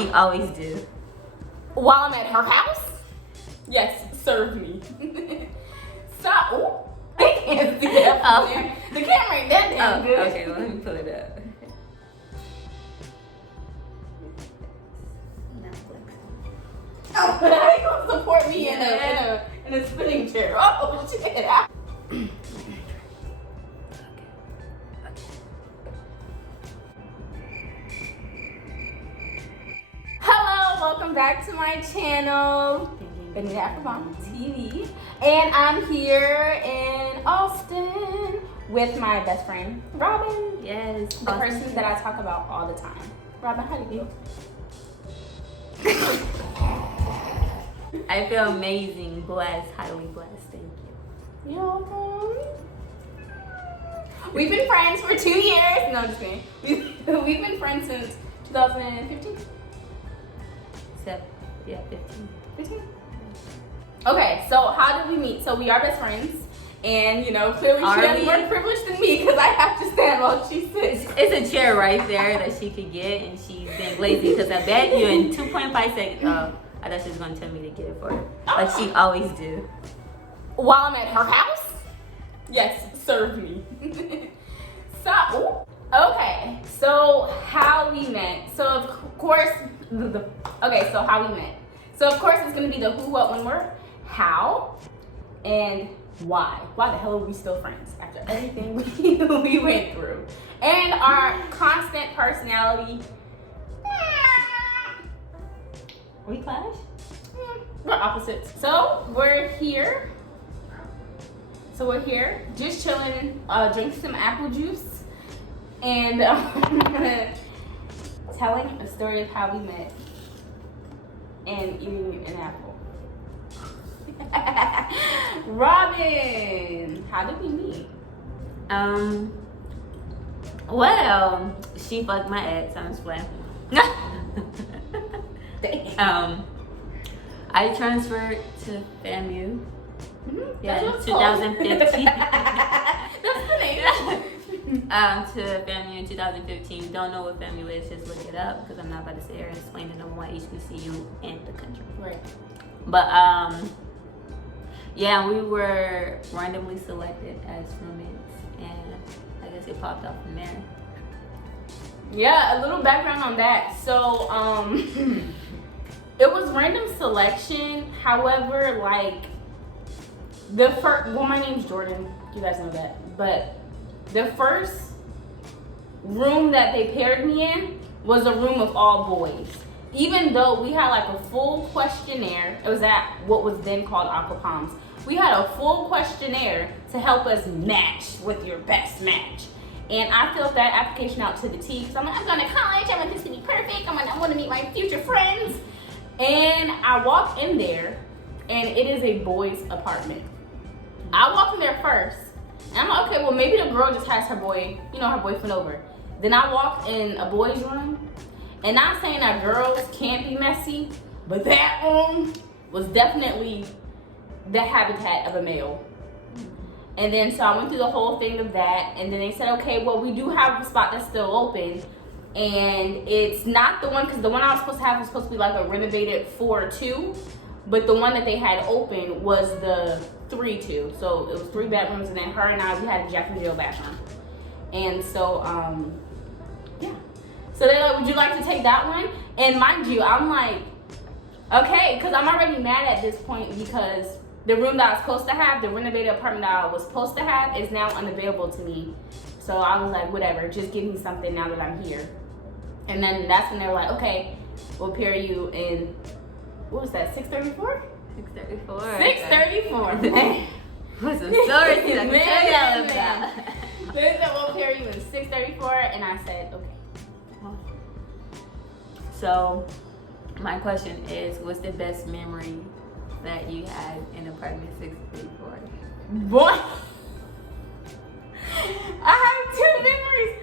she always do. While I'm at her house? Yes, serve me. Stop. Ooh, I can't see that from there. The camera ain't that damn good. Okay, well, let me pull it up. Oh, how you gonna support me in a spinning chair? Oh shit. Hello, welcome back to my channel, Bestfriends TV, and I'm here in Austin with my best friend, Robin. Yes. The person that I talk about all the time. Robin, how do you feel? I feel amazing, blessed, highly blessed. Thank you. You're welcome. We've been friends for 2 years. No, I'm just kidding. We've been friends since 2015. Yeah, 15. 15? Okay, so how did we meet? So we are best friends. And, you know, clearly she has more privilege than me because I have to stand while she sits. It's a chair right there that she could get, and she's being lazy because I bet you in 2.5 seconds. Oh, I thought she was going to tell me to get it for her. Like she always do. While I'm at her house? Yes, serve me. Stop. Ooh. Okay, so how we met. So of course, okay, so how we met. So of course it's going to be the who, what, when, where, how, and why. Why the hell are we still friends after everything we went through? And our constant personality. We clash? We're opposites. So we're here. Just chilling, drinking some apple juice, and telling a story of how we met and eating an apple. Robin, how did we meet? Well, she fucked my ex. I'm just playing. I transferred to FAMU. Mm-hmm. Yeah, in 2015. That's the name. To FAMU in 2015. Don't know what FAMU is, just look it up because I'm not about to sit here and explain the number one HBCU in the country. Right. But yeah, we were randomly selected as roommates, and I guess it popped off from there. Yeah, a little background on that. So it was random selection. However, like the first, well, my name's Jordan. You guys know that. But the first room that they paired me in was a room of all boys. Even though we had like a full questionnaire, it was at what was then called Aqua Palms. We had a full questionnaire to help us match with your best match. And I filled that application out to the T because I'm like, I'm going to college, I want this to be perfect, I want to meet my future friends. And I walk in there, and it is a boys' apartment. I walk in there first, and I'm like, okay, well maybe the girl just has her boyfriend over. Then I walk in a boys' room, and not saying that girls can't be messy, but that room was definitely the habitat of a male. And then so I went through the whole thing of that, and then they said, okay, well we do have a spot that's still open, and it's not the one, because the one I was supposed to have was supposed to be like a renovated 4-2, but the one that they had open was the 3-2. So it was 3 bedrooms, and then her and I, we had a Jack and Jill bathroom. And so yeah. So they're like, would you like to take that one? And mind you, I'm like, okay, because I'm already mad at this point because the room that I was supposed to have, the renovated apartment that I was supposed to have, is now unavailable to me. So I was like, whatever, just give me something now that I'm here. And then that's when they were like, okay, we'll pair you in, what was that, 634? 634. 634. Man. What's some stories I can tell y'all about? They said, we'll pair you in 634, and I said, okay. So, my question is, what's the best memory that you had in apartment 634? What? I have 2 memories.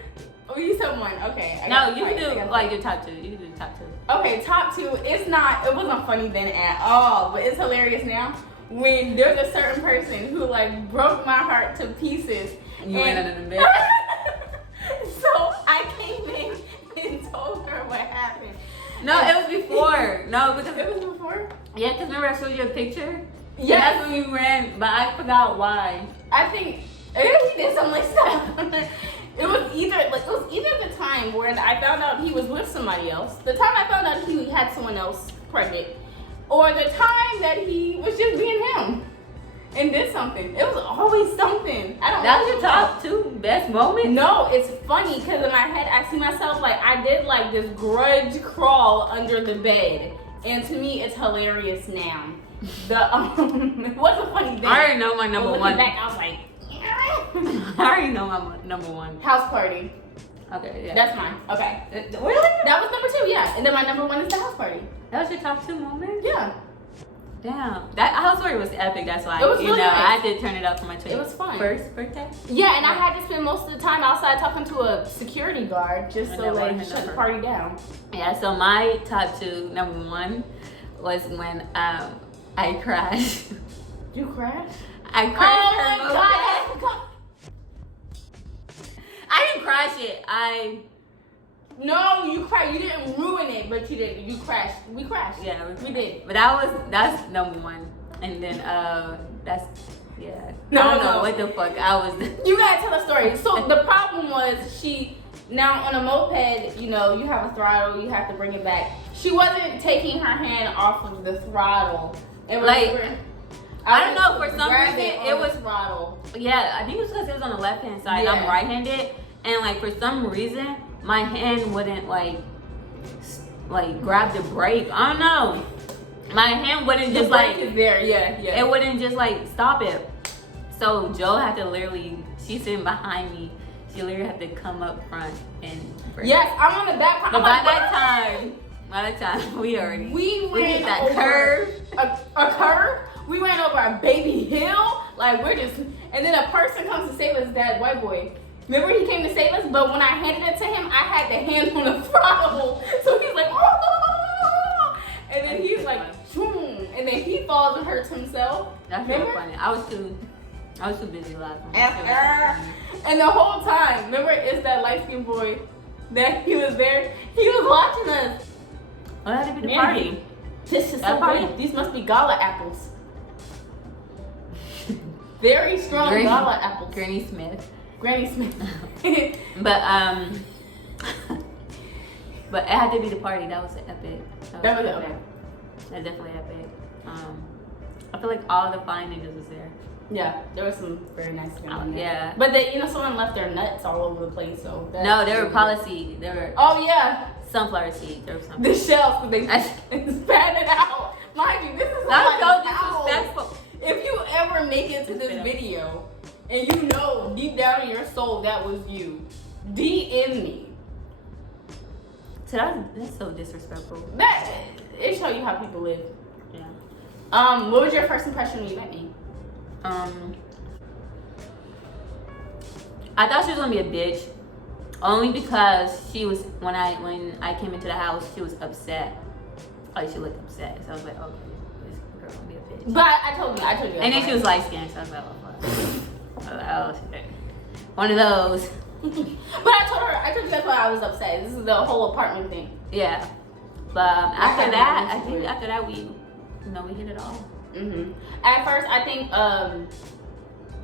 Oh, you said one. Okay. No, you can do like your top 2. You can do the top 2. Okay, top 2. It wasn't funny then at all, but it's hilarious now. When there's a certain person who like broke my heart to pieces. You went under the bed. So I came in and told her what happened. No, it was No, because It was before? yeah, because remember I showed you a picture? Yes. Yeah, that's when we ran, but I forgot why. I think he did some like stuff. It was either the time when I found out he was with somebody else, the time I found out he had someone else pregnant, or the time that he was just being him and did something. It was always something. I don't know. That was your top 2 best moments? No, it's funny because in my head I see myself like I did like this grudge crawl under the bed, and to me it's hilarious now. It was a funny thing. I already know my number But one. looking back, I was like, I already know my number one. house party. Okay, yeah. That's mine. Okay. Really? That was number 2, yeah. And then my number 1 is the house party. That was your top 2 moments? Yeah. Damn. That house party was epic, that's why. It was really nice. I did turn it up for my It was fun. first birthday. Yeah, and I had to spend most of the time outside talking to a security guard just And so that they wasn't shut the enough. party down. Yeah, so my top 2, number 1 was when I crashed. You crashed? I crashed Oh her my moped. god, I forgot. I didn't crash it. No, you crashed. You didn't ruin it, but you did. You crashed. We crashed. Yeah, we did. But that's number 1. And then that's yeah. No, I don't know no. what the fuck I was. You gotta tell a story. So the problem was now on a moped, you know, you have a throttle, you have to bring it back. She wasn't taking her hand off of the throttle. It was Like, I don't know, for some grabbing reason, on it the was- throttle. Yeah, I think it was because it was on the left hand side. And I'm Yeah. right-handed, and like for some reason, my hand wouldn't like grab the brake. I don't know. My hand wouldn't The just brake like is there. Yeah, yeah. it wouldn't just like stop it. So Joe had to literally. She's sitting behind me. She literally had to come up front and brake. Yes, I'm on the back. But by that time, we we hit ran that over curve. a curve. We ran over a baby hill. Like we're just, and then a person comes to save us. That white boy. Remember he came to save us, but when I handed it to him, I had the hand on the throttle. So he's like, oh! And then he's like, shoom, and then he falls and hurts himself. That's really Remember? funny. I was too busy laughing. And the whole time, remember, it's that light skinned boy that he was there. He was watching us. Well, that had to be the Man, party. This is That so party. good. These must be gala apples. Very strong gala apples. Granny Smith. Granny Smith. But but it had to be the party. That was epic. That was epic. epic. That's definitely epic. I feel like all the fine niggas was there. Yeah, there was some very nice women there. Yeah. But they, you know, someone left their nuts all over the place, so. No, they were policy. They were Oh yeah, sunflower seeds or something. the shells they spat it out. Mind you, this is That's like so an hour. disrespectful. If you ever make it to this video and you know deep down in your soul that was you, DM me. So that's so disrespectful. That it show you how people live. Yeah. What was your first impression when you met me? I thought she was gonna be a bitch, only because she was when I came into the house, she was upset. Like she looked upset, so I was like, okay, this girl gonna be a bitch. But I told you. And then she was light skinned, so I was like, oh fuck. I was like, oh shit. One of those. But I told you that's why I was upset. This is the whole apartment thing. Yeah. But after had that, to I do think it. after that we hit it all. At first, I think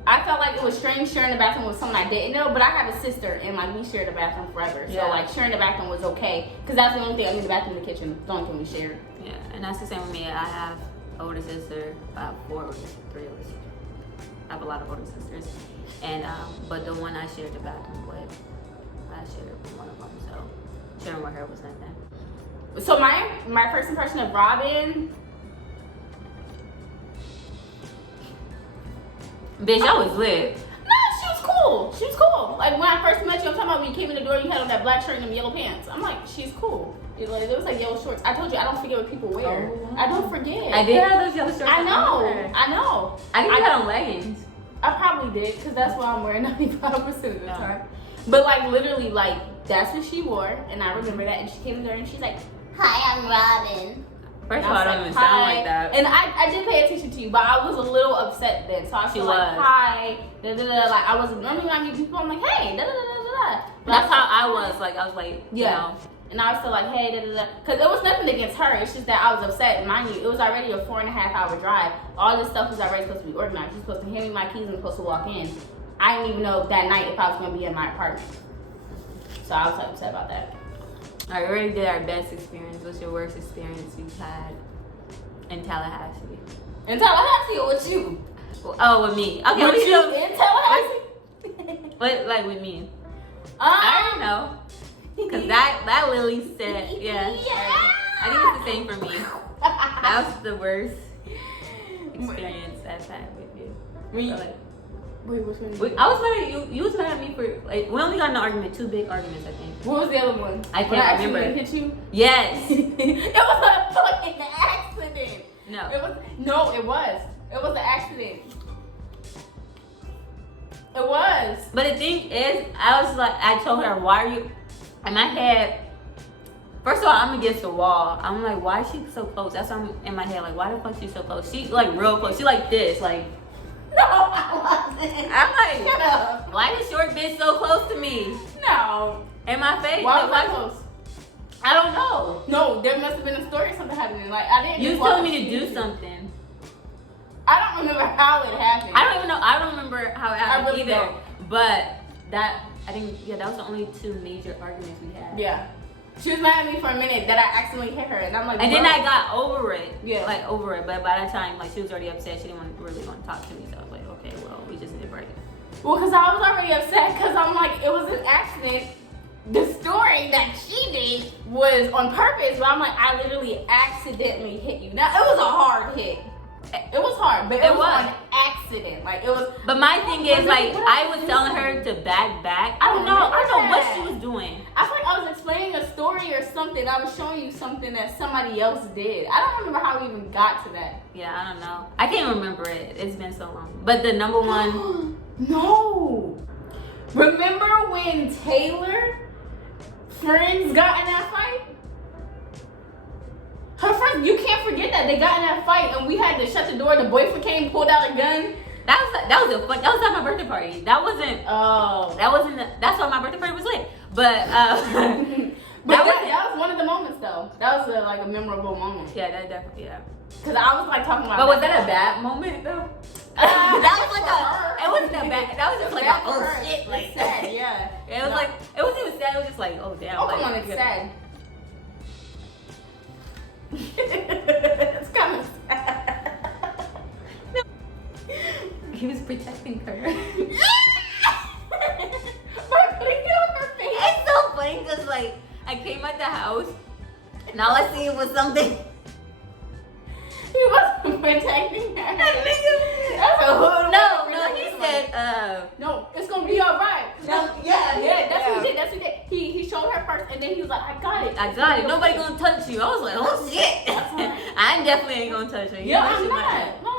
I felt like it was strange sharing the bathroom with someone I didn't know, but I have a sister and like we shared the bathroom forever. Yeah. So like sharing the bathroom was okay because that's the only thing. I mean, the bathroom and the kitchen, the only thing we shared. Yeah, and that's the same with me. I have an older sister, about 3 older sisters. I have a lot of older sisters, and but the one I shared the bathroom with, I shared with one of them. So sharing with her was nothing. So my first impression of Robin. Bitch, I was lit. No, she was cool. She was cool. Like when I first met you, I'm talking about when you came in the door, you had on that black shirt and them yellow pants. I'm like, she's cool. It was like yellow shorts. I told you I don't forget what people wear. Oh. I don't forget. I did have those yellow shorts. I know. remember. I know. I think you had on leggings. I probably did because that's what I'm wearing 95% of the Oh. time. But like literally, like that's what she wore, and I remember that. And she came in there and she's like, "Hi, I'm Robin." First And of all, I was don't even "Hi." sound like that. And I did pay attention to you, but I was a little upset then. So I She feel like, was. "Hi," da da da. Like I wasn't normally when I meet people, I'm like, "Hey," da da da da da. That's how I was. Like I was like, Yeah. you know, And I was still like, hey, da da da. Because it was nothing against her. It's just that I was upset. Mind you, it was already a 4.5-hour drive. All this stuff was already supposed to be organized. She's supposed to hand me my keys and supposed to walk in. I didn't even know that night if I was going to be in my apartment. So I was like upset about that. All right, we already did our best experience. What's your worst experience you've had in Tallahassee? In Tallahassee or with you? Oh, with me. Okay, with you in Tallahassee? What, like with me? I don't know. Because that Lily said, yeah. I think it's the same for me. That was the worst experience I've had with you. So, like, wait, what's your name? I was mad at you. You was mad at me for, like, we only got in an argument, 2 big arguments, I think. What was the other one? I can't remember. When I hit you? Yes. It was a fucking accident. No. It was an accident. It was. But the thing is, I was like, I told her, why are you, in my head, first of all, I'm against the wall. I'm like, why is she so close? That's why I'm in my head, like, why the fuck she so close? She like real close. She like this, like. No, I wasn't. I'm like, shut up. Why is short bitch so close to me? No. In my face? Why like, was I close? I don't know. No, there must have been a story or something happening. Like, I didn't. You was telling me to do something. I don't remember how it happened. I don't even know. I don't remember how it happened really either. don't. But that, I think, yeah, that was the only 2 major arguments we had. Yeah. She was mad at me for a minute that I accidentally hit her, and I'm like, and then I got over it. Yeah. Like, over it. But by that time, like, she was already upset. She didn't really want to talk to me. So I was like, okay, well, we just need to break. Well, because I was already upset because I'm like, it was an accident. The story that she did was on purpose, but I'm like, I literally accidentally hit you. Now, it was a hard hit. It was hard, but it was on accident. Like, it was. But my thing is, like, I was telling her to back. I don't know what she was doing. I feel like I was explaining a story or something. I was showing you something that somebody else did. I don't remember how we even got to that. Yeah, I don't know. I can't remember it. It's been so long. But the number one. No. Remember when Taylor friends got in that fight? Her friends, you can't forget that they got in that fight and we had to shut the door. The boyfriend came, pulled out a gun. That was at my birthday party. That wasn't. Oh. That's why my birthday party was lit. But that was one of the moments though. That was like a memorable moment. Yeah, that definitely, yeah. Cause I was like talking about. But was that a bad moment though? That was like it wasn't a bad. That was just like oh shit, like sad. Yeah. It was like it wasn't even sad. It was just like oh damn. Oh like, come on, it's sad. It's kind of sad. No. He was protecting her. By putting it on her face. It's so funny because like I came at the house and all I see was something. He wasn't protecting her. That nigga. That's a hood. No, he said, no, it's gonna be alright. No, yeah, that's what he did. That's what he did. He showed her first, and then he was like, I got it. Nobody gonna touch you. I was like, oh shit. That's right. I definitely ain't gonna touch her. Yeah, I'm not. No,